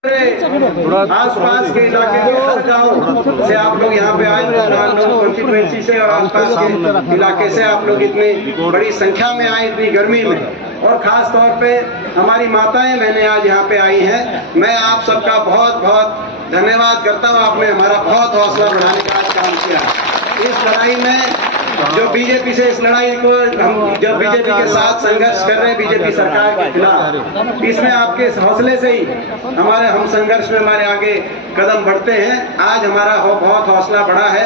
आस पास के इलाके के हर गाँव से आप लोग यहाँ पे आए, कॉन्स्टिट्यूएंसी से और आसपास के इलाके से आप लोग इतनी बड़ी संख्या में आए इतनी गर्मी में, और खास तौर पे हमारी माताएं बहनें आज यहाँ पे आई हैं। मैं आप सबका बहुत बहुत धन्यवाद करता हूँ। आपने हमारा बहुत हौसला बढ़ाने का काम किया। इस लड़ाई में जो बीजेपी से इस लड़ाई को हम जब बीजेपी के साथ संघर्ष कर रहे हैं, बीजेपी सरकार के खिलाफ, इसमें आपके हौसले से ही हम संघर्ष में हमारे आगे कदम बढ़ते हैं। आज हमारा बहुत हौसला बढ़ा है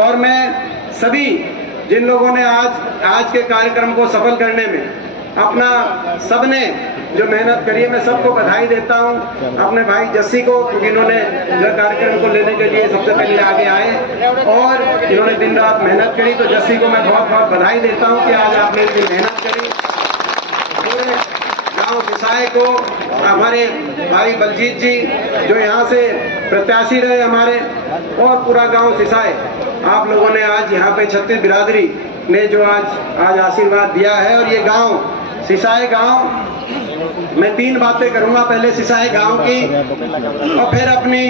और मैं सभी जिन लोगों ने आज के कार्यक्रम को सफल करने में अपना सबने जो मेहनत करी है, मैं सबको बधाई देता हूं। अपने भाई जस्सी को, क्योंकि इन्होंने जो कार्यक्रम को लेने के लिए सबसे पहले आगे आए और इन्होंने दिन रात मेहनत करी, तो जस्सी को मैं बहुत बहुत बधाई देता हूं कि आज आपने इतनी मेहनत करी। पूरे गाँव सिसाई को हमारे भाई बलजीत जी जो यहाँ से प्रत्याशी रहे हमारे, और पूरा गाँव सिसाई, आप लोगों ने आज यहाँ पे छत्तीस बिरादरी ने जो आज आशीर्वाद दिया है। और ये गांव सिसाई गांव, मैं तीन बातें करूंगा, पहले सिसाई गांव की और फिर अपनी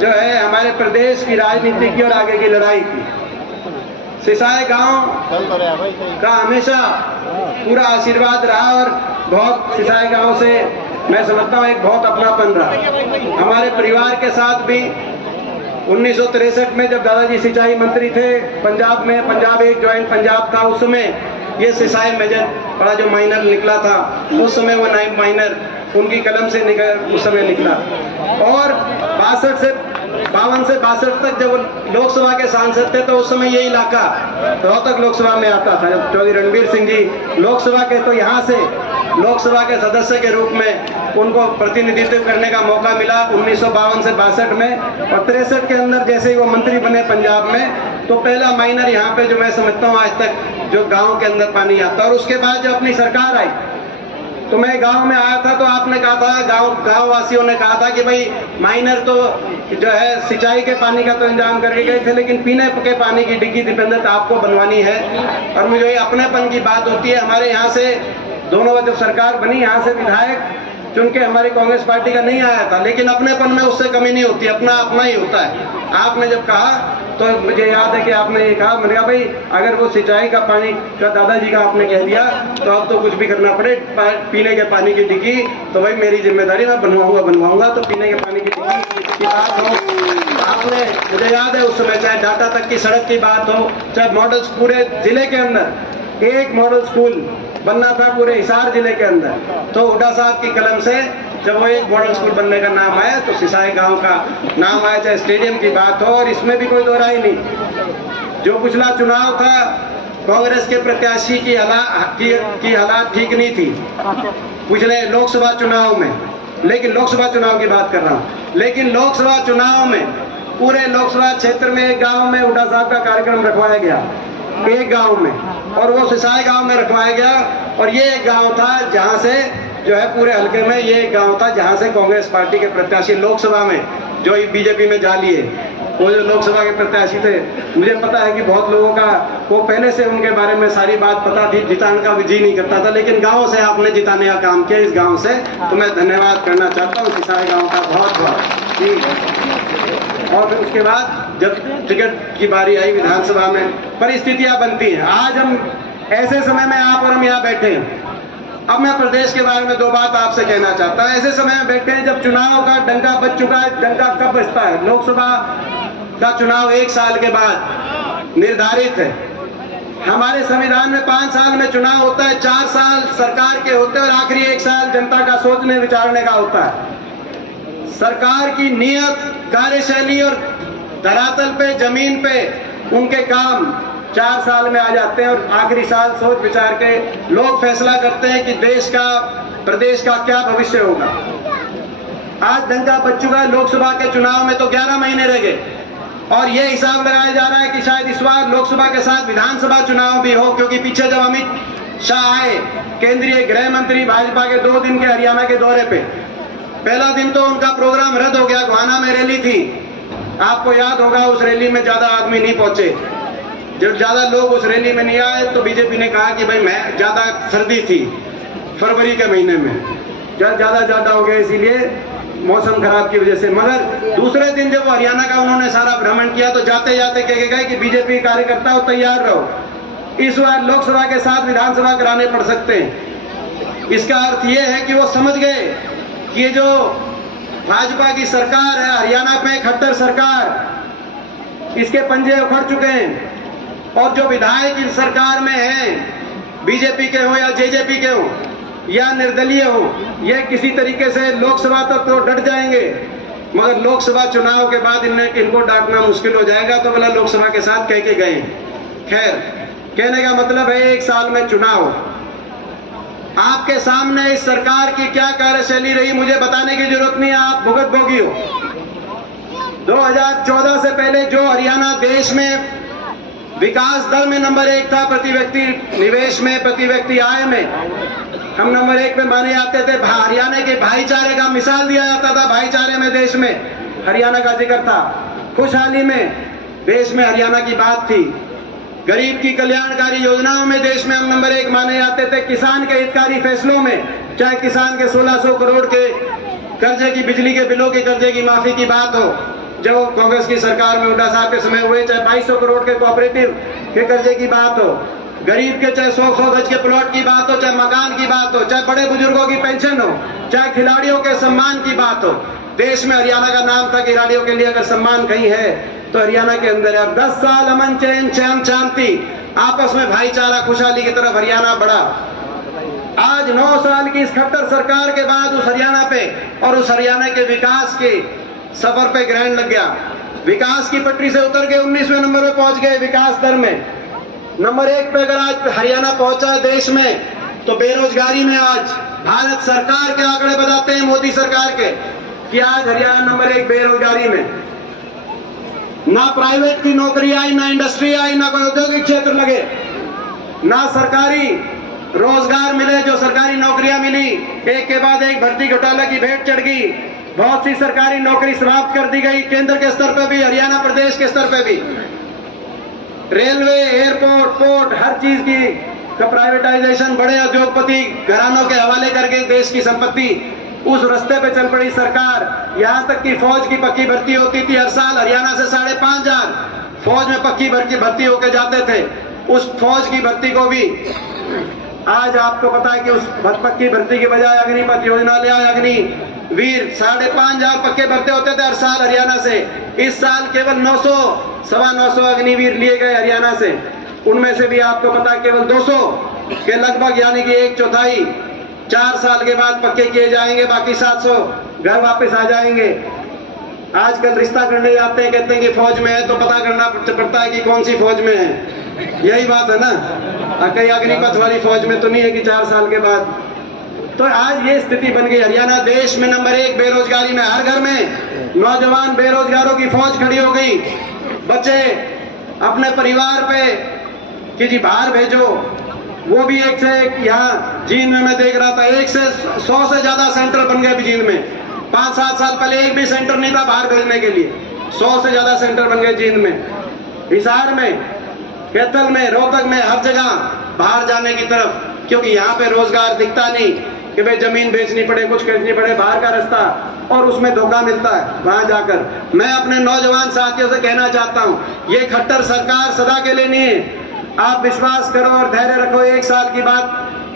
जो है हमारे प्रदेश की राजनीति की और आगे की लड़ाई की। सिसाई गांव का हमेशा पूरा आशीर्वाद रहा और बहुत सिसाई गांव से मैं समझता हूँ एक बहुत अपनापन रहा। हमारे परिवार के साथ भी 1963 में जब दादाजी सिंचाई मंत्री थे पंजाब में, पंजाब एक ज्वाइंट पंजाब था, उस समय ये सिसाई मेजर बड़ा जो माइनर निकला था, उस समय वो नाइब माइनर उनकी कलम से उस समय निकला। और 52 से 62 तक जब लोकसभा के सांसद थे तो उस समय ये इलाका रोहतक लोकसभा में आता था। जब चौधरी रणबीर सिंह जी लोकसभा के, तो यहाँ से लोकसभा के सदस्य के रूप में उनको प्रतिनिधित्व करने का मौका मिला 1952 से 62 में। और 63 के अंदर जैसे ही वो मंत्री बने पंजाब में, तो पहला माइनर यहाँ पे जो मैं समझता हूँ आज तक जो गांव के अंदर पानी आता। और उसके बाद जब अपनी सरकार आई तो मैं गांव में आया था, तो आपने कहा था, गांव वासियों ने कहा था कि भाई माइनर तो जो है सिंचाई के पानी का तो इंतजाम करके गए थे, लेकिन पीने के पानी की डिग्गी डिपेंडेंट आपको बनवानी है। और मुझे अपनेपन की बात होती है। हमारे यहाँ से दोनों जब सरकार बनी, यहाँ से विधायक चुन के हमारी कांग्रेस पार्टी का नहीं आया था, लेकिन अपनेपन में उससे कमी नहीं होती, अपना अपना ही होता है। आपने जब कहा तो मुझे याद है कि आपने ये कहा, मैंने कहा भाई अगर वो सिंचाई का पानी का दादाजी का आपने कह दिया तो अब तो कुछ भी करना पड़े, पीने के पानी की डिग्गी तो भाई मेरी जिम्मेदारी, मैं बनवाऊंगा। तो पीने के पानी की डिग्गी की बात हो, आपने मुझे याद है उस समय चाहे डाटा तक की सड़क की बात हो, चाहे मॉडल पूरे जिले के अंदर एक मॉडल स्कूल बनना था पूरे हिसार जिले के अंदर, तो हुड्डा साहब की कलम से जब वो एक मॉडल स्कूल बनने का नाम आया तो सिसाई गांव का नाम आया। चाहे स्टेडियम की बात हो, और इसमें भी कोई दोहराई नहीं। जो पिछला चुनाव था कांग्रेस के प्रत्याशी की हालात ठीक नहीं थी पिछले लोकसभा चुनाव में, लेकिन लोकसभा चुनाव की बात कर रहा हूँ। लेकिन लोकसभा चुनाव में पूरे लोकसभा क्षेत्र में एक गाँव में हुड्डा साहब का कार्यक्रम रखवाया गया, एक गाँव में, और वो सिसाई गांव में रखवाया गया। और ये एक गांव था जहां से जो है पूरे हल्के में ये एक गांव था जहां से कांग्रेस पार्टी के प्रत्याशी लोकसभा में जो बीजेपी में जा लिए, वो जो लोकसभा के प्रत्याशी थे, मुझे पता है कि बहुत लोगों को पहले से उनके बारे में सारी बात पता थी, जिताने का भी जी नहीं करता था, लेकिन गाँव से आपने जिताने का काम किया इस गाँव से, तो मैं धन्यवाद करना चाहता हूँ सिसाई गाँव का बहुत बहुत। और फिर उसके बाद जब टिकट की बारी आई विधानसभा में, परिस्थितियां बनती हैं। आज हम ऐसे समय में आप और हम यहाँ बैठे हैं। अब मैं प्रदेश के बारे में दो बात आपसे कहना चाहता हूँ। ऐसे समय में बैठे हैं जब चुनाव का डंका बज चुका है। डंका कब बजता है? लोकसभा का चुनाव 1 साल के बाद निर्धारित है। हमारे संविधान में 5 साल में चुनाव होता है, 4 साल सरकार के होते हैं और आखिरी 1 साल जनता का सोचने विचारने का होता है। सरकार की नियत, कार्यशैली और धरातल पे, जमीन पे उनके काम 4 साल में आ जाते हैं और आखिरी साल सोच विचार के लोग फैसला करते हैं कि देश का, प्रदेश का क्या भविष्य होगा। आज डंका बज चुका है। लोकसभा के चुनाव में तो 11 महीने रह गए और ये हिसाब लगाया जा रहा है कि शायद इस बार लोकसभा के साथ विधानसभा चुनाव भी हो, क्योंकि पीछे जब अमित शाह आए, केंद्रीय गृह मंत्री, भाजपा के 2 दिन के हरियाणा के दौरे पे, पहला दिन तो उनका प्रोग्राम रद्द हो गया। गोहाना में रैली थी, आपको याद होगा, उस रैली में ज्यादा आदमी नहीं पहुंचे। जब ज्यादा लोग उस रैली में नहीं आए तो बीजेपी ने कहा कि भाई मैं ज्यादा सर्दी थी फरवरी के महीने में, ज्यादा हो गया, इसीलिए मौसम खराब की वजह से। मगर दूसरे दिन जब हरियाणा का उन्होंने सारा भ्रमण किया तो जाते जाते कह के गए कि बीजेपी कार्यकर्ता हो तैयार रहो, इस बार लोकसभा के साथ विधानसभा कराने पड़ सकते हैं। इसका अर्थ ये है कि वो समझ गए कि ये जो भाजपा की सरकार है हरियाणा में, खट्टर सरकार, इसके पंजे उखड़ चुके हैं। और जो विधायक इस सरकार में हैं, बीजेपी के हो या जेजेपी के हो या निर्दलीय हो, ये किसी तरीके से लोकसभा तक तो डट जाएंगे, मगर लोकसभा चुनाव के बाद इनको डांटना मुश्किल हो जाएगा। तो बोला लोकसभा के साथ कह के गए। खैर, कहने का मतलब है 1 साल में चुनाव। आपके सामने इस सरकार की क्या कार्यशैली रही मुझे बताने की जरूरत नहीं है, आप भुगतभोगी हो। 2014 से पहले जो हरियाणा देश में विकास दर में नंबर 1 था, प्रति व्यक्ति निवेश में, प्रति व्यक्ति आय में हम नंबर 1 पे माने जाते थे। हरियाणा के भाईचारे का मिसाल दिया जाता था, भाईचारे में देश में हरियाणा का जिक्र था। खुशहाली में देश में हरियाणा की बात थी। गरीब की कल्याणकारी योजनाओं में देश में हम नंबर 1 माने जाते थे। किसान के हितकारी फैसलों में, चाहे किसान के 1600 करोड़ के कर्जे की, बिजली के बिलों के कर्जे की माफी की बात हो जो कांग्रेस की सरकार में हुड्डा साहब के समय हुए, चाहे 2200 करोड़ के कोऑपरेटिव के कर्जे की बात हो, गरीब के चाहे 100 गज के प्लॉट की बात हो, चाहे मकान की बात हो, चाहे बड़े बुजुर्गों की पेंशन हो, चाहे खिलाड़ियों के सम्मान की बात हो। देश में हरियाणा का नाम था कि खिलाड़ियों के लिए अगर सम्मान कहीं है तो हरियाणा के अंदर है। अब 10 साल अमन चैन शांति, आपस में भाईचारा, खुशहाली की तरफ हरियाणा बढ़ा। आज 9 साल की इस खट्टर सरकार के बाद उस हरियाणा पे और उस हरियाणा के विकास के सफर पे ग्रहण लग गया। विकास की पटरी से उतर के 19वें नंबर पे पहुंच गए विकास दर में। नंबर 1 पे अगर आज हरियाणा पहुंचा है देश में, तो बेरोजगारी में आज भारत सरकार के आंकड़े बताते हैं, मोदी सरकार के, कि आज हरियाणा नंबर 1 बेरोजगारी में। ना प्राइवेट की नौकरी आई, ना इंडस्ट्री आई, ना कोई औद्योगिक क्षेत्र लगे, ना सरकारी रोजगार मिले। जो सरकारी नौकरियां मिली, एक के बाद एक भर्ती घोटाले की भेंट चढ़ गई। बहुत सी सरकारी नौकरी समाप्त कर दी गई, केंद्र के स्तर पर भी, हरियाणा प्रदेश के स्तर पर भी। रेलवे, एयरपोर्ट, पोर्ट, हर चीज की का प्राइवेटाइजेशन, बड़े उद्योगपति घरानों के हवाले करके देश की संपत्ति, उस रास्ते पे चल पड़ी सरकार। यहां तक कि फौज की पक्की भर्ती होती थी हर साल। हरियाणा से 5,500 फौज में पक्की भर्ती होकर जाते थे। उस फौज की भर्ती को भी आज आपको पता है कि उस पक्की भर्ती की बजाय अग्निपथ योजना ले आए। अग्निवीर 5,500 पक्के भर्ती होते थे हर साल हरियाणा से। इस साल केवल 900, 950 अग्निवीर लिए गए हरियाणा से। उनमें से भी आपको पता है केवल 200 के लगभग, यानी कि 1/4 4 साल के बाद पक्के किए जाएंगे। बाकी 700 घर वापस आ जाएंगे। आजकल रिश्ता करने जाते हैं, कहते हैं कि फौज में है, तो पता करना पड़ता है कि कौन सी फौज में है। यही बात है ना, कहीं अग्निपथ वाली फौज में तो नहीं है कि 4 साल के बाद। तो आज ये स्थिति बन गई। हरियाणा देश में नंबर 1 बेरोजगारी में। हर घर में नौजवान बेरोजगारों की फौज खड़ी हो गई। बच्चे अपने परिवार पे कि जी बाहर भेजो, वो भी एक से एक। यहाँ जींद में मैं देख रहा था 1 से 100 से ज्यादा सेंटर बन गए अभी जींद में। 5-7 साल पहले एक भी सेंटर नहीं था बाहर भेजने के लिए। 100 से ज्यादा सेंटर बन गए जींद में, हिसार में, कैथल में, रोहतक में, हर जगह बाहर जाने की तरफ। क्योंकि यहाँ पे रोजगार दिखता नहीं कि भाई जमीन बेचनी पड़े, कुछ खरीदनी पड़े, बाहर का रास्ता, और उसमें धोखा मिलता है वहां जाकर। मैं अपने नौजवान साथियों से कहना चाहता हूँ, ये खट्टर सरकार सदा के लिए नहीं है। आप विश्वास करो और धैर्य रखो, 1 साल की बात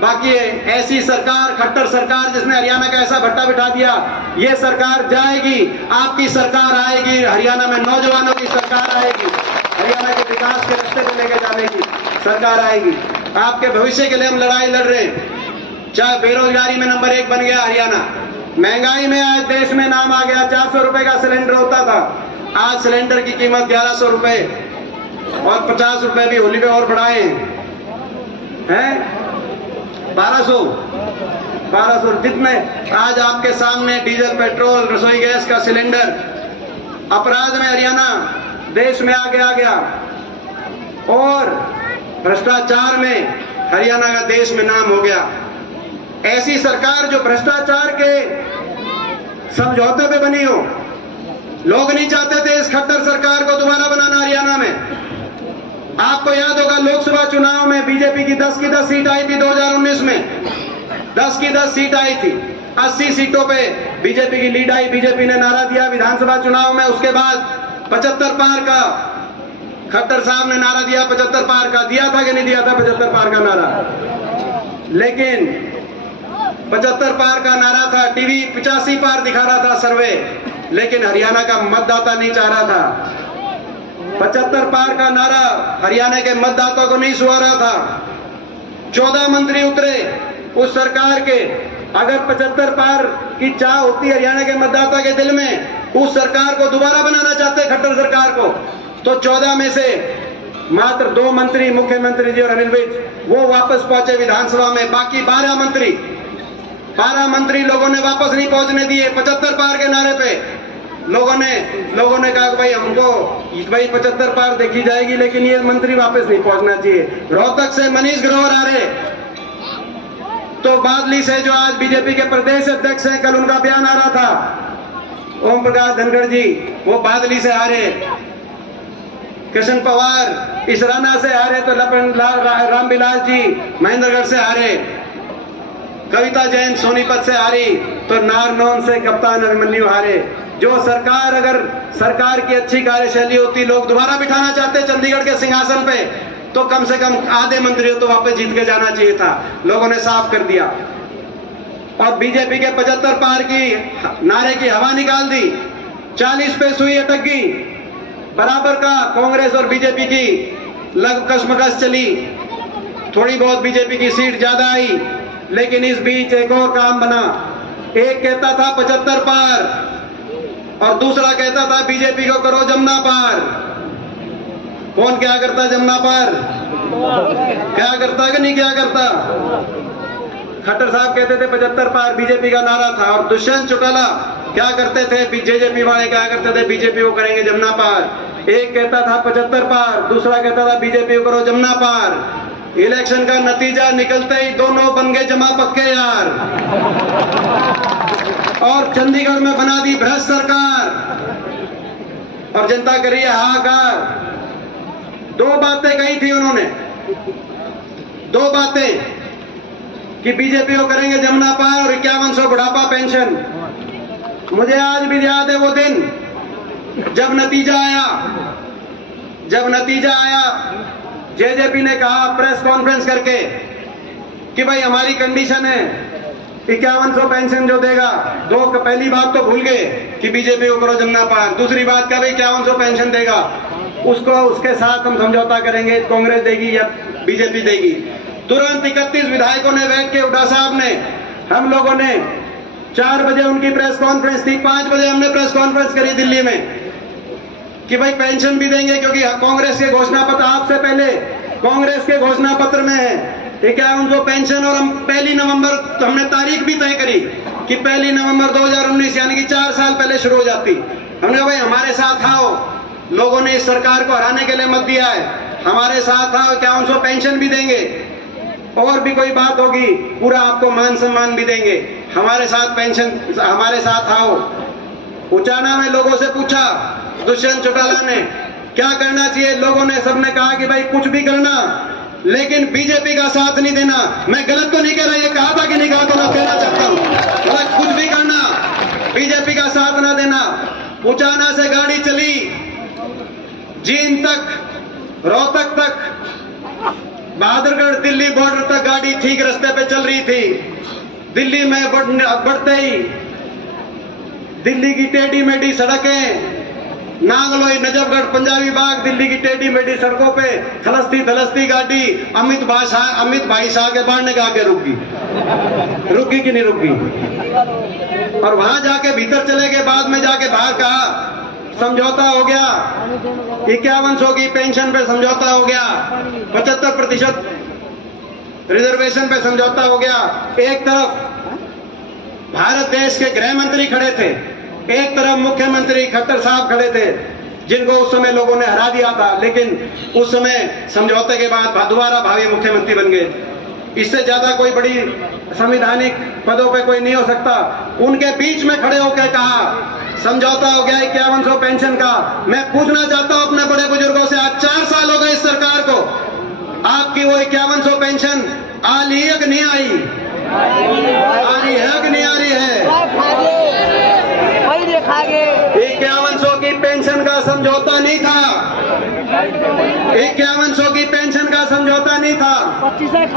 बाकी है। ऐसी सरकार, खट्टर सरकार जिसने हरियाणा का ऐसा भट्टा बिठा दिया, ये सरकार जाएगी, आपकी सरकार आएगी। हरियाणा में नौजवानों की सरकार आएगी, हरियाणा के विकास के रास्ते पे लेके जाने की सरकार आएगी। आपके भविष्य के लिए हम लड़ाई लड़ रहे हैं। चाहे बेरोजगारी में नंबर 1 बन गया हरियाणा, महंगाई में आज देश में नाम आ गया। 400 रुपए का सिलेंडर होता था, आज सिलेंडर की कीमत 1100 रुपए, और 50 रुपए भी होली पे और बढ़ाए हैं। 1200 जितने आज आपके सामने डीजल, पेट्रोल, रसोई गैस का सिलेंडर। अपराध में हरियाणा देश में आगे आ गया, और भ्रष्टाचार में हरियाणा का देश में नाम हो गया। ऐसी सरकार जो भ्रष्टाचार के समझौते पे बनी हो। लोग नहीं चाहते थे इस खट्टर सरकार को दोबारा बनाना हरियाणा में। आपको याद होगा लोकसभा चुनाव में बीजेपी की 10 की 10 सीट आई थी 2019 में। 10 की 10 सीट आई थी। 80 सीटों पे बीजेपी की लीड आई, बीजेपी ने नारा दिया विधानसभा चुनाव में, उसके बाद 75 पार का खट्टर साहब ने नारा दिया, 75 पार का दिया था कि नहीं दिया था 75 पार का नारा? लेकिन 75 पार का नारा था, टीवी 85 पार दिखा रहा था सर्वे, लेकिन हरियाणा का मतदाता नहीं चाह रहा था। 75 पार का नारा हरियाणा के मतदाताओं को नहीं सुहा रहा था। 14 मंत्री उतरे उस सरकार के। अगर 75 पार की चाह होती हरियाणा के मतदाता के दिल में, उस सरकार को दोबारा बनाना चाहते खट्टर सरकार को, तो 14 में से मात्र 2 मंत्री, मुख्यमंत्री जी और अनिल विज, वो वापस पहुंचे विधानसभा में। बाकी 12 मंत्री लोगों ने वापस नहीं पहुंचने दिए 75 पार के नारे पे। लोगों ने कहा भाई हमको भाई 75 पार देखी जाएगी, लेकिन ये मंत्री वापस नहीं पहुंचना चाहिए। रोहतक से मनीष ग्रोवर आ रहे, तो बादली से जो आज बीजेपी के प्रदेश अध्यक्ष हैं, कल उनका बयान आ रहा था, ओम प्रकाश धनखड़ जी, वो बादली से आ रहे। कृष्ण पवार इसराना से आ रहे, तो रामविलास जी महेंद्रगढ़ से आ रहे। कविता जैन सोनीपत से आ रही, तो नारनौन से कप्तान अभिमन्यु हारे। जो सरकार, अगर सरकार की अच्छी कार्यशैली होती, लोग दोबारा बिठाना चाहते चंडीगढ़ के सिंहासन पे, तो कम से कम आधे मंत्रियों तो वापस जीत के जाना चाहिए था। लोगों ने साफ कर दिया। और बीजेपी के 75 पार की नारे की हवा निकाल दी। 40 पे सुई अटक गई। बराबर का कांग्रेस और बीजेपी की लग कशमकश चली। थोड़ी बहुत बीजेपी की सीट ज्यादा आई, लेकिन इस बीच एक और काम बना। एक कहता था 75 पार और दूसरा कहता था बीजेपी को करो जमुना पार। कौन क्या करता जमुना पार? क्या करता कि नहीं क्या करता? खट्टर साहब कहते थे 75 पार बीजेपी का नारा था, और दुष्यंत चौटाला क्या करते थे, जेजेपी वाले क्या करते थे, बीजेपी को करेंगे जमुना पार। एक कहता था 75 पार, दूसरा कहता था बीजेपी को करो जमुना पार। इलेक्शन का नतीजा निकलते ही दोनों बन गए जमा पक्के यार, और चंडीगढ़ में बना दी भ्रष्ट सरकार, और जनता कर रही है हाहाकार। 2 बातें कही थी उन्होंने, 2 बातें, कि बीजेपी को करेंगे जमुना पार और 5100 बुढ़ापा पेंशन। मुझे आज भी याद है वो दिन जब नतीजा आया, जेजेपी ने कहा प्रेस कॉन्फ्रेंस करके कि भाई हमारी कंडीशन है 5100 पेंशन जो देगा। पहली बात तो भूल गए कि बीजेपी को करो जमुना पार, दूसरी बात क्या भाई 5100 पेंशन देगा, उसके साथ हम समझौता करेंगे, कांग्रेस देगी या बीजेपी देगी। तुरंत 31 विधायकों ने बैठ के, उड़ा साहब ने, हम लोगों ने 4 बजे उनकी प्रेस कॉन्फ्रेंस थी, 5 बजे हमने प्रेस कॉन्फ्रेंस करी दिल्ली में कि भाई पेंशन भी देंगे, क्योंकि कांग्रेस के घोषणा पत्र, आपसे पहले कांग्रेस के घोषणा पत्र में है 5100 पेंशन। और हम 1 नवंबर हमने तारीख भी तय करी कि 1 नवंबर 2019, यानी कि 4 साल पहले शुरू हो जाती। हमने कहा भाई हमारे साथ आओ, लोगों ने इस सरकार को हराने के लिए मत दिया है, हमारे साथ आओ, 5100 पेंशन भी देंगे, और भी कोई बात होगी पूरा आपको मान सम्मान भी देंगे, हमारे साथ पेंशन, हमारे साथ आओ। उचाना में लोगों से पूछा दुष्यंत चौटाला ने क्या करना चाहिए, लोगों ने, सबने कहा कि भाई कुछ भी करना, लेकिन बीजेपी का साथ नहीं देना। मैं गलत तो नहीं कह रहा, ये कहा था कि नहीं कहा, तो मैं कहना चाहता हूं, कुछ भी करना, बीजेपी का साथ ना देना। उचाना से गाड़ी चली जींद तक, रोहतक तक, बहादुरगढ़ दिल्ली बॉर्डर तक गाड़ी ठीक रास्ते पे चल रही थी। दिल्ली में बढ़ते ही दिल्ली की टेढ़ी मेढ़ी सड़कें, नागलोई, नजफगढ़, पंजाबी बाग, दिल्ली की टेढ़ी मेढ़ी सड़कों पे थलसती गाड़ी अमित भाई शाह के बढ़ने का आके रुकी कि नहीं रुकी। और वहां जाके भीतर चले गए, बाद में जाके बाहर कहा समझौता हो गया, 5100 की पेंशन पे समझौता हो गया, 75% रिजर्वेशन पे समझौता हो गया। एक तरफ भारत देश के गृह मंत्री खड़े थे, एक तरफ मुख्यमंत्री खट्टर साहब खड़े थे, जिनको उस समय लोगों ने हरा दिया था, लेकिन उस समय समझौते के बाद दोबारा भावी मुख्यमंत्री बन गए। इससे ज्यादा कोई बड़ी संवैधानिक पदों पे कोई नहीं हो सकता। उनके बीच में खड़े होकर कहा समझौता हो गया 5100 पेंशन का। मैं पूछना चाहता हूं अपने बड़े बुजुर्गों से, आज 4 साल हो गए इस सरकार को, आपकी वो 5100 पेंशन आ रही है कि नहीं आई? आ रही है कि नहीं आ रही है? वही देखा गए 5100 की पेंशन का समझौता नहीं था, 5100 की पेंशन का समझौता नहीं था,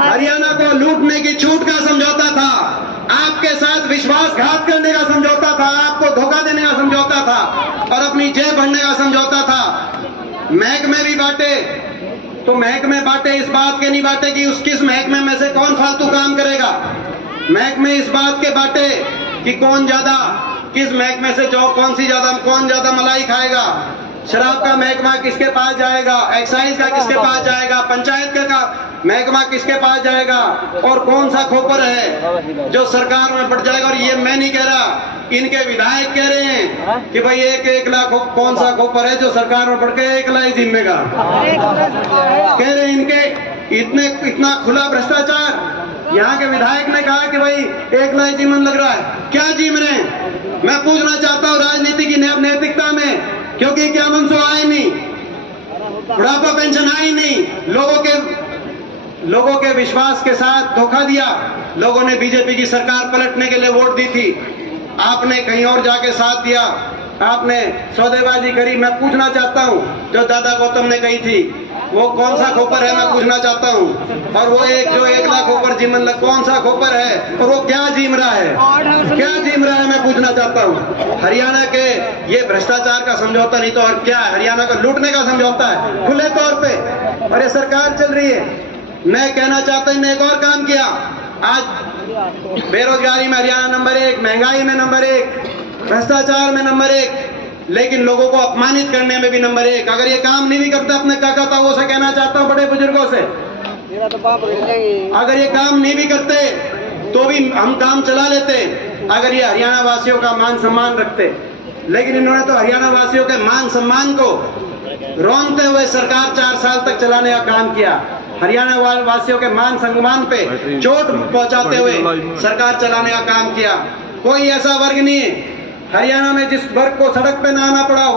हरियाणा को लूटने की छूट का समझौता था, आपके साथ विश्वासघात करने का समझौता था, आपको धोखा देने का समझौता था और अपनी जेब भरने का समझौता था। महकमे भी बांटे तो महकमे बांटे, इस बात के नहीं बांटे कि उस किस महकमे में से कौन फालतू काम करेगा। महकमे इस बात के बांटे कि कौन ज्यादा, किस महकमे से जो कौन ज्यादा मलाई खाएगा। शराब का महकमा किसके पास जाएगा, एक्साइज का किसके पास जाएगा, पंचायत का महकमा किसके पास जाएगा और कौन सा खोपर है जो सरकार में बढ़ जाएगा। और ये मैं नहीं कह रहा, इनके विधायक कह रहे हैं कि भाई 1 लाख कौन सा खोपर है जो सरकार में बढ़ के 1 लाख जिम्मेगा। कह रहे इनके इतना खुला भ्रष्टाचार। यहाँ के विधायक ने कहा कि भाई 1 लाख जीवन लग रहा है, क्या जीम रहे हैं। मैं पूछना चाहता हूँ राजनीति की नैतिकता में, क्योंकि 5100 आए नहीं, बुढ़ापा पेंशन आई नहीं, लोगों के विश्वास के साथ धोखा दिया। लोगों ने बीजेपी की सरकार पलटने के लिए वोट दी थी, आपने कहीं और जाके साथ दिया, आपने सौदेबाजी करी। मैं पूछना चाहता हूं जो दादा गौतम ने कही थी वो कौन सा खोपर है, मैं पूछना चाहता हूं। और वो जो 1 लाख खोपर जीवन लग, कौन सा खोपर है और वो क्या जीम रहा है, क्या जीम रहा है, मैं पूछना चाहता हूं। हरियाणा के ये भ्रष्टाचार का समझौता नहीं तो और क्या है, हरियाणा को लूटने का समझौता है खुले तौर पे, और ये सरकार चल रही है। मैं कहना चाहता हूं, एक और काम किया। आज बेरोजगारी में हरियाणा नंबर 1, महंगाई में नंबर 1, भ्रष्टाचार में नंबर 1, लेकिन लोगों को अपमानित करने में भी नंबर 1। अगर ये काम नहीं भी करते, अपने काका ताऊ से कहना चाहता हूँ, बड़े बुजुर्गों से, अगर ये काम नहीं भी करते तो भी हम काम चला लेते, अगर ये हरियाणा वासियों का मान सम्मान रखते। लेकिन इन्होंने तो हरियाणा वासियों के मान सम्मान को रौंदते हुए सरकार 4 साल तक चलाने का काम किया। हरियाणा वासियों के मान सम्मान पे चोट पहुंचाते हुए सरकार चलाने का काम किया। कोई ऐसा वर्ग नहीं है हरियाणा में जिस वर्ग को सड़क पे ना आना पड़ा हो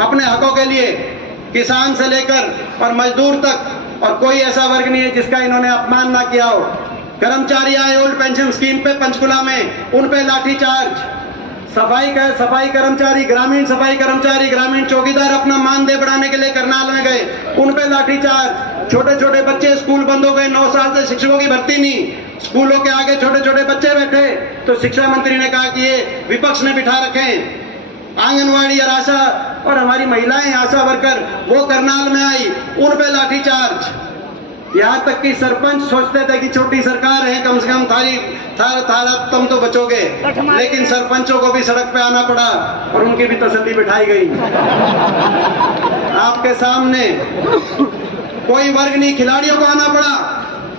अपने हकों के लिए, किसान से लेकर और मजदूर तक, और कोई ऐसा वर्ग नहीं है जिसका इन्होंने अपमान ना किया हो। कर्मचारी आए ओल्ड पेंशन स्कीम पे पंचकुला में, उन पे लाठीचार्ज। सफाई कर्मचारी, ग्रामीण सफाई कर्मचारी, ग्रामीण चौकीदार अपना मानदेय बढ़ाने के लिए करनाल में गए, उन पे लाठीचार्ज। छोटे छोटे बच्चे, स्कूल बंद हो गए, 9 साल से शिक्षकों की भर्ती नहीं, स्कूलों के आगे छोटे छोटे बच्चे बैठे, तो शिक्षा मंत्री ने कहा कि ये विपक्ष ने बिठा रखे हैं। आंगनवाड़ी और आशा और हमारी महिलाएं आशा वर्कर वो करनाल में आई, उन पे लाठीचार्ज। यहाँ तक कि सरपंच सोचते थे कि छोटी सरकार है, कम से कम थारा तुम तो बचोगे, लेकिन सरपंचों को भी सड़क पे आना पड़ा और उनकी भी तसल्ली बिठाई गई। आपके सामने कोई वर्ग नहीं, खिलाड़ियों को आना पड़ा।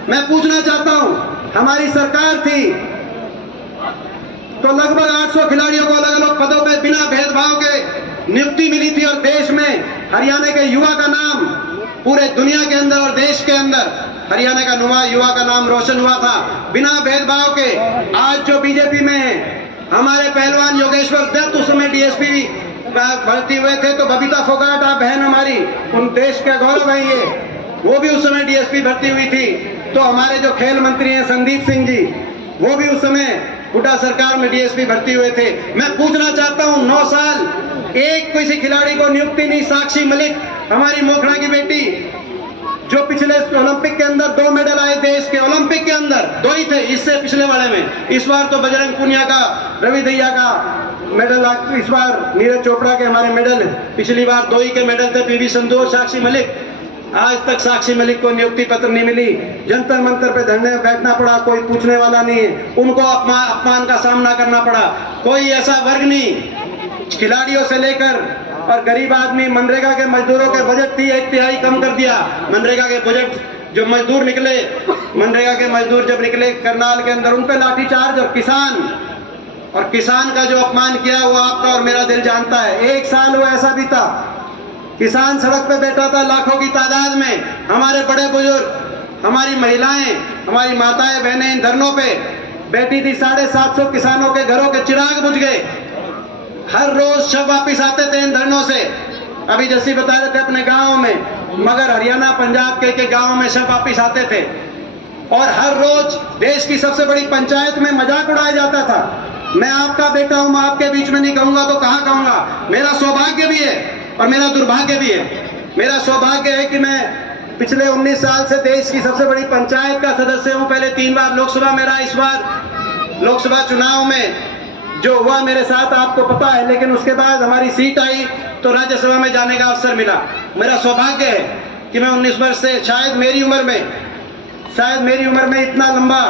मैं पूछना चाहता हूं, हमारी सरकार थी तो लगभग 800 खिलाड़ियों को अलग अलग पदों पे बिना भेदभाव के नियुक्ति मिली थी, और देश में हरियाणा के युवा का नाम पूरे दुनिया के अंदर और देश के अंदर हरियाणा का युवा का नाम रोशन हुआ था बिना भेदभाव के। आज जो बीजेपी में है, हमारे पहलवान योगेश्वर दत्त उस समय डीएसपी भर्ती हुए थे, तो बबीता फोगाट आप बहन हमारी, उन देश का गौरव है ये, वो भी उस समय डीएसपी भर्ती हुई थी। तो हमारे जो खेल मंत्री हैं संदीप सिंह जी, वो भी उस समय हुड्डा सरकार में डीएसपी भर्ती हुए थे। मैं पूछना चाहता हूं, 9 साल एक किसी खिलाड़ी को नियुक्ति नहीं। साक्षी मलिक हमारी मोखड़ा की बेटी, जो पिछले ओलंपिक के अंदर 2 मेडल आए देश के, ओलंपिक के अंदर 2 ही थे, इससे पिछले वाले में। इस बार तो बजरंग पुनिया का, रवि दहिया का मेडल, इस बार नीरज चोपड़ा के हमारे मेडल, पिछली बार 2 ही के मेडल थे, पीवी संधू और साक्षी मलिक। आज तक साक्षी मलिक को नियुक्ति पत्र नहीं मिली, जंतर मंतर पे धरने में बैठना पड़ा, कोई पूछने वाला नहीं है, उनको अपमान का सामना करना पड़ा। कोई ऐसा वर्ग नहीं, खिलाड़ियों से लेकर और गरीब आदमी, मनरेगा के मजदूरों के बजट 3/3 कम कर दिया। मनरेगा के बजट जो मजदूर निकले, मनरेगा के मजदूर जब निकले करनाल के अंदर, उन पे लाठीचार्ज। और किसान का जो अपमान किया वो आपका और मेरा दिल जानता है। 1 साल वो ऐसा भी था, किसान सड़क पे बैठा था लाखों की तादाद में, हमारे बड़े बुजुर्ग, हमारी महिलाएं, हमारी माताएं बहनें इन धरनों पे बैठी थी। 750 किसानों के घरों के चिराग बुझ गए, हर रोज शव वापिस आते थे इन धरनों से। अभी जैसे बता रहे थे अपने गाँव में, मगर हरियाणा पंजाब के गाँव में शव वापिस आते थे, और हर रोज देश की सबसे बड़ी पंचायत में मजाक उड़ाया जाता था मैं आपका बेटा हूं, मैं आपके बीच में नहीं कहूंगा तो कहां कहूंगा। मेरा सौभाग्य भी है और मेरा दुर्भाग्य भी है। मेरा सौभाग्य है कि मैं पिछले 19 साल से देश की सबसे बड़ी पंचायत का सदस्य हूं। पहले 3 बार लोकसभा में रहा, इस बार लोकसभा चुनाव में जो हुआ मेरे साथ आपको पता है, लेकिन उसके बाद हमारी सीट आई तो राज्यसभा में जाने का अवसर मिला। मेरा सौभाग्य है कि मैं 19 वर्ष से शायद मेरी उम्र में इतना लंबा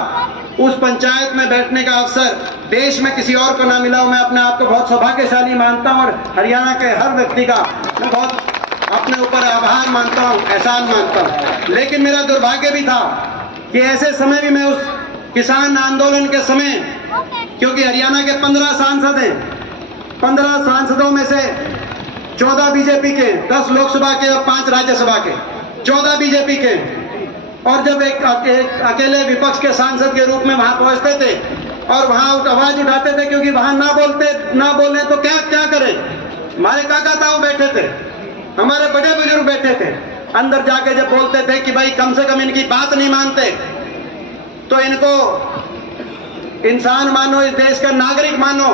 उस पंचायत में बैठने का अवसर देश में किसी और को ना मिला हो। मैं अपने आप को बहुत सौभाग्यशाली मानता हूं और हरियाणा के हर व्यक्ति का मैं बहुत अपने ऊपर आभार मानता हूं, एहसान मानता हूं। लेकिन मेरा दुर्भाग्य भी था कि ऐसे समय भी मैं उस किसान आंदोलन के समय, क्योंकि हरियाणा के 15 सांसद हैं, 15 सांसदों में से 14 बीजेपी के, 10 लोकसभा के और 5 राज्यसभा के, 14 बीजेपी के। और जब एक अकेले विपक्ष के सांसद के रूप में वहां पहुंचते थे और वहां आवाज उठाते थे, क्योंकि वहां ना बोले तो क्या करें। हमारे काका ताऊ बैठे थे, हमारे बड़े बुजुर्ग बैठे थे, अंदर जाके जब बोलते थे कि भाई कम से कम इनकी बात नहीं मानते तो इनको इंसान मानो, इस देश का नागरिक मानो,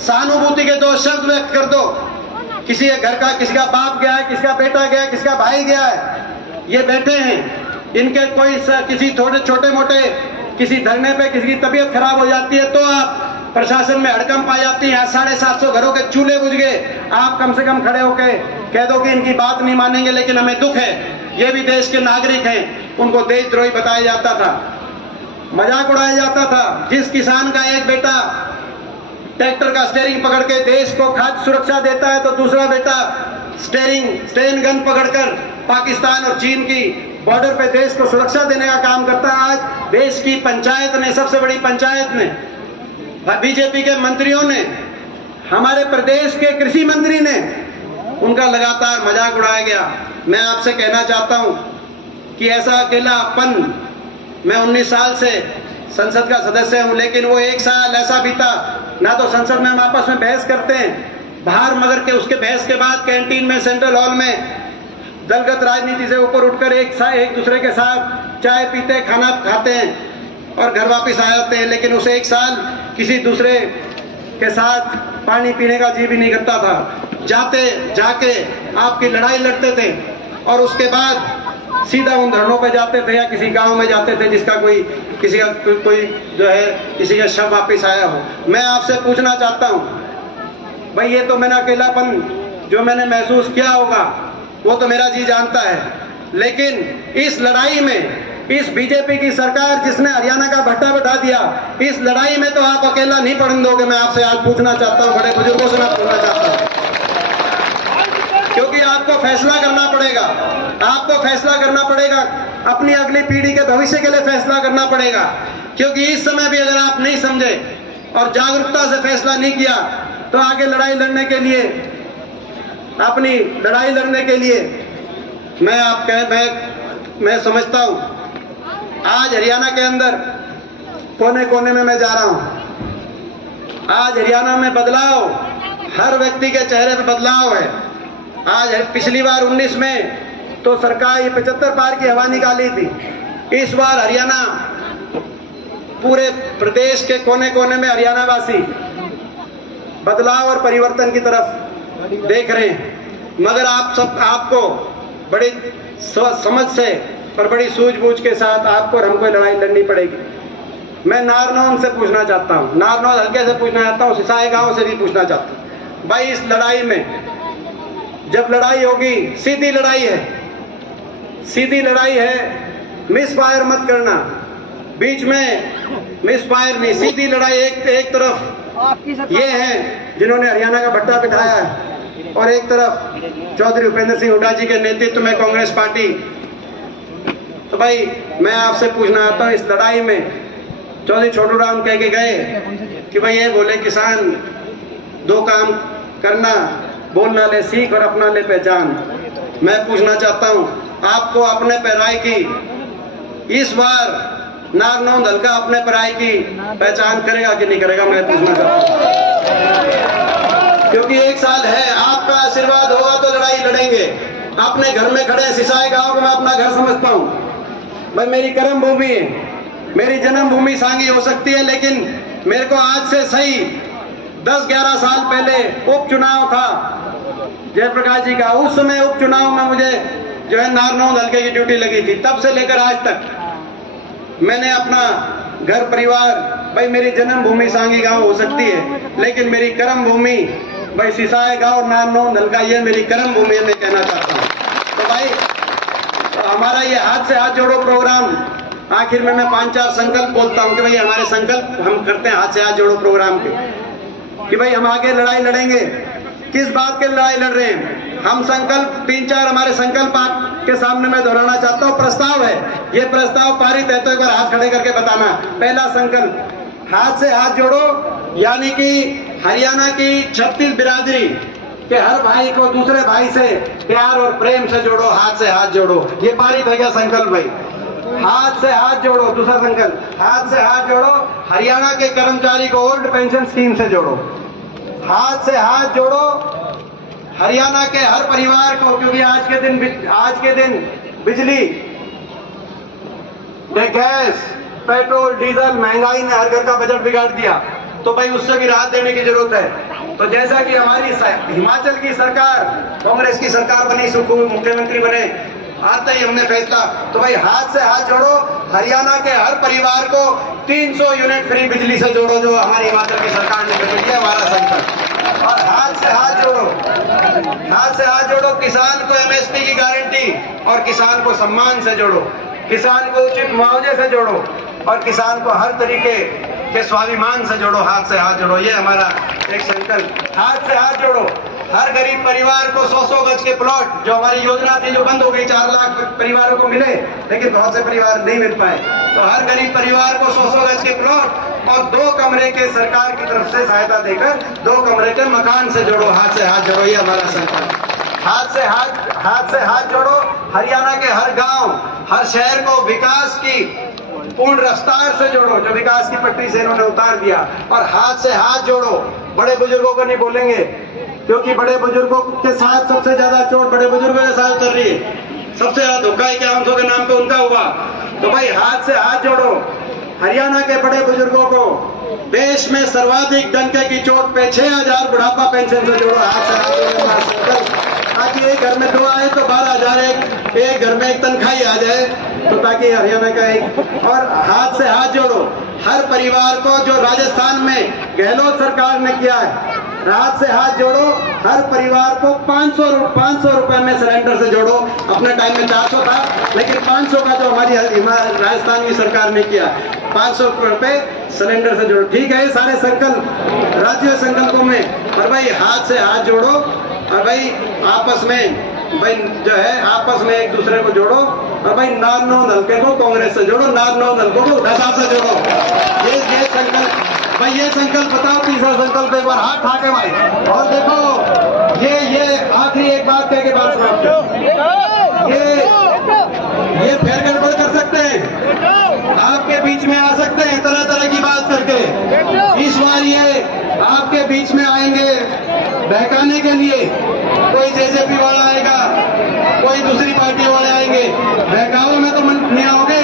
सहानुभूति के 2 शब्द व्यक्त कर दो। किसी घर का, किसी का बाप गया है, किसी का बेटा गया है, किसी का भाई गया है, ये बैठे हैं, इनके कोई किसी छोटे मोटे किसी धरने पे किसी की तबीयत खराब हो जाती है तो आप प्रशासन में हड़कंप आ जाती है। 750 घरों के चूल्हे बुझ गए, आप कम से कम खड़े होके कह दो कि इनकी बात नहीं मानेंगे, लेकिन हमें दुख है, ये भी देश के नागरिक हैं। उनको देशद्रोही बताया जाता था, मजाक उड़ाया जाता था। जिस किसान का एक बेटा ट्रैक्टर का स्टीयरिंग पकड़ के देश को खाद्य सुरक्षा देता है तो दूसरा बेटा स्टेन गन पकड़कर पाकिस्तान और चीन की बॉर्डर पे देश को सुरक्षा देने का काम करता है। आज देश की पंचायत ने, सबसे बड़ी पंचायत ने, बीजेपी के मंत्रियों ने, हमारे प्रदेश के कृषि मंत्री ने, उनका लगातार मजाक उड़ाया गया। मैं आपसे कहना चाहता हूं कि ऐसा अकेलापन, मैं 19 साल से संसद का सदस्य हूं, लेकिन वो 1 साल ऐसा बीता, ना तो संसद में हम आपस में बहस करते हैं बाहर, मगर के उसके बहस के बाद कैंटीन में, सेंट्रल हॉल में दलगत राजनीति से ऊपर उठकर एक दूसरे के साथ चाय पीते, खाना खाते हैं और घर वापस आ जाते हैं। लेकिन उसे 1 साल किसी दूसरे के साथ पानी पीने का जी भी नहीं करता था। जाके आपकी लड़ाई लड़ते थे और उसके बाद सीधा उन धरनों पे जाते थे या किसी गांव में जाते थे जिसका किसी का शव वापस आया हो। मैं आपसे पूछना चाहता हूं, भाई ये तो मेरा अकेलापन जो मैंने महसूस किया होगा वो तो मेरा जी जानता है, लेकिन इस लड़ाई में, इस बीजेपी की सरकार जिसने हरियाणा का भट्टा बैठा दिया, इस लड़ाई में तो आप अकेला नहीं पड़ने दोगे। मैं आपसे आज पूछना चाहता हूं, बड़े बुजुर्गों से मैं पूछना चाहता हूं, क्योंकि आपको फैसला करना पड़ेगा, आपको फैसला करना पड़ेगा, अपनी अगली पीढ़ी के भविष्य के लिए फैसला करना पड़ेगा। क्योंकि इस समय भी अगर आप नहीं समझे और जागरूकता से फैसला नहीं किया तो आगे लड़ाई लड़ने के लिए, अपनी लड़ाई लड़ने के लिए मैं समझता हूं आज हरियाणा के अंदर कोने कोने में मैं जा रहा हूं। आज हरियाणा में बदलाव, हर व्यक्ति के चेहरे पे बदलाव है। आज पिछली बार 19 में तो सरकार ये 75 पार की हवा निकाली थी। इस बार हरियाणा, पूरे प्रदेश के कोने कोने में हरियाणा वासी बदलाव और परिवर्तन की तरफ देख रहे हैं। मगर आपको बड़ी समझ से और बड़ी सूझबूझ के साथ आपको और हमको लड़ाई लड़नी पड़ेगी। मैं नारनौल से पूछना चाहता हूँ, नारनौल हल्के से पूछना चाहता हूँ, सिसाई गांव से भी पूछना चाहता हूँ, भाई इस लड़ाई में जब लड़ाई होगी, सीधी लड़ाई है, सीधी लड़ाई है, मिस फायर मत करना, बीच में मिस फायर नहीं, सीधी लड़ाई। एक तरफ ये है जिन्होंने हरियाणा का भट्टा बिठाया है और एक तरफ चौधरी उपेंद्र सिंह हुड्डा जी के नेतृत्व में कांग्रेस पार्टी। तो भाई मैं आपसे पूछना चाहता हूँ, इस लड़ाई में चौधरी छोटू राम कह के गए कि भाई ये बोले किसान 2 काम करना, बोलना ले सीख और अपना ले पहचान। मैं पूछना चाहता हूँ आपको, अपने पैराई की इस बार नारनौल हल्का अपने पैराई की पहचान करेगा कि नहीं करेगा? मैं पूछना चाहता हूँ, क्योंकि 1 साल है, आपका आशीर्वाद होगा तो लड़ाई लड़ेंगे। अपने घर में खड़े सिसाई गांव को मैं अपना घर समझता हूँ। भाई मेरी कर्म भूमि है, मेरी जन्मभूमि सांगी हो सकती है, लेकिन मेरे को आज से सही 10-11 साल पहले उपचुनाव था जयप्रकाश जी का, उस समय उपचुनाव में मुझे जो है नारनौंद हल्के की ड्यूटी लगी थी। तब से लेकर आज तक मैंने अपना घर परिवार, भाई मेरी जन्मभूमि सांगी गांव हो सकती है, लेकिन मेरी कर्म भूमि भाई सिसाए गांव नारनौंद हल्का, ये मेरी कर्म भूमि है, मैं कहना चाहता हूँ। तो भाई तो हमारा ये हाथ से हाथ जोड़ो प्रोग्राम, आखिर में मैं 5-4 संकल्प बोलता हूँ कि भाई हमारे संकल्प हम करते हैं हाथ से हाथ जोड़ो प्रोग्राम के, कि भाई हम आगे लड़ाई लड़ेंगे। किस बात के लड़ाई लड़ रहे हैं हम? संकल्प 3-4 हमारे संकल्प आपके सामने मैं दोहराना चाहता हूँ। प्रस्ताव है, ये प्रस्ताव पारित है तो एक बार हाथ खड़े करके बताना। पहला संकल्प, हाथ से हाथ जोड़ो, यानी कि हरियाणा की 36 बिरादरी के हर भाई को दूसरे भाई से प्यार और प्रेम से जोड़ो, हाथ से हाथ जोड़ो। ये पारित है क्या संकल्प भाई? हाथ से हाथ जोड़ो। दूसरा संकल्प, हाथ से हाथ जोड़ो, हरियाणा के कर्मचारी को ओल्ड पेंशन स्कीम से जोड़ो। हाथ से हाथ जोड़ो हरियाणा के हर परिवार को, क्योंकि आज के दिन बिजली, गैस, पेट्रोल, डीजल, महंगाई ने हर घर का बजट बिगाड़ दिया, तो भाई उससे भी राहत देने की जरूरत है। तो जैसा कि हमारी हिमाचल की सरकार, कांग्रेस की सरकार बनी, सुखबीर मुख्यमंत्री बने, आते ही हमने फैसला, तो भाई हाथ से हाथ जोड़ो, हरियाणा के हर परिवार को 300 यूनिट फ्री बिजली से जोड़ो, जो हमारी हिमाचल की सरकार ने कर दिया, हमारा संकल्प। और हाथ से हाथ जोड़ो, हाथ से हाथ जोड़ो, किसान को एमएसपी की गारंटी और किसान को सम्मान से जोड़ो, किसान को उचित मुआवजे से जोड़ो और किसान को हर तरीके के स्वाभिमान से जोड़ो। हाथ से हाथ जोड़ो, ये हमारा एक संकल्प। हाथ से हाथ जोड़ो, हर गरीब परिवार को 100-100 गज के प्लॉट, जो हमारी योजना थी जो बंद हो गई, 4 लाख परिवारों को मिले, लेकिन बहुत से परिवार नहीं मिल पाए, तो हर गरीब परिवार को 100-100 गज के प्लॉट और 2 कमरे के सरकार की तरफ से सहायता देकर 2 कमरे के मकान से जोड़ो। हाथ से हाथ जोड़ो, ये हमारा संकल्प। हाथ से हाथ जोड़ो, हरियाणा के हर गांव, हर शहर को विकास की पूर्ण रफ्तार से जोड़ो, जो विकास की पटरी से इन्होंने उतार दिया। और हाथ से हाथ जोड़ो, बड़े बुजुर्गों को नहीं बोलेंगे, क्योंकि बड़े बुजुर्गों के साथ सबसे ज्यादा चोट बड़े बुजुर्गों के साथ कर रही है, सबसे ज्यादा धोखा है क्या आमसों के नाम पे उनका हुआ। तो भाई हाथ से हाथ जोड़ो, हरियाणा के बड़े बुजुर्गों को देश में सर्वाधिक डंके की चोट पे 6000 बुढ़ापा पेंशन से जोड़ो। हाथ से हाथ जोड़ो, ताकि एक घर में 2 आए तो 12,000, एक घर में एक तनख्वाही आ जाए, तो ताकि हरियाणा का एक। और हाथ से हाथ जोड़ो, हर परिवार को, जो राजस्थान में गहलोत सरकार ने किया है, हाथ से हाथ जोड़ो, हर परिवार को 500 रुपए में सिलेंडर से जोड़ो। अपने टाइम में 400 था, लेकिन 500 का जो हमारी राजस्थान की सरकार ने किया, 500 रुपए सिलेंडर से जोड़ो। ठीक है, सारे संकल्प राज्य संकल्पों में। और भाई हाथ से हाथ जोड़ो, और भाई आपस में भाई जो है आपस में एक दूसरे को जोड़ो। और भाई नारनौंद हल्के को कांग्रेस से जोड़ो, नारनौंद हल्कों को हुड्डा साहब से जोड़ो। ये संकल्प भाई, ये संकल्प बताओ। तीसरा संकल्प एक बार हाथ ठाके भाई। और देखो, ये आखिरी एक बात कह के बात समाप्त। ये फेर गड़बड़ कर सकते हैं, आपके बीच में आ सकते हैं तरह तरह की बात करके। इस बार ये आपके बीच में आएंगे बहकाने के लिए। कोई जेजेपी वाला आएगा, कोई दूसरी पार्टी वाले आएंगे, बहकावे में तो नहीं आओगे।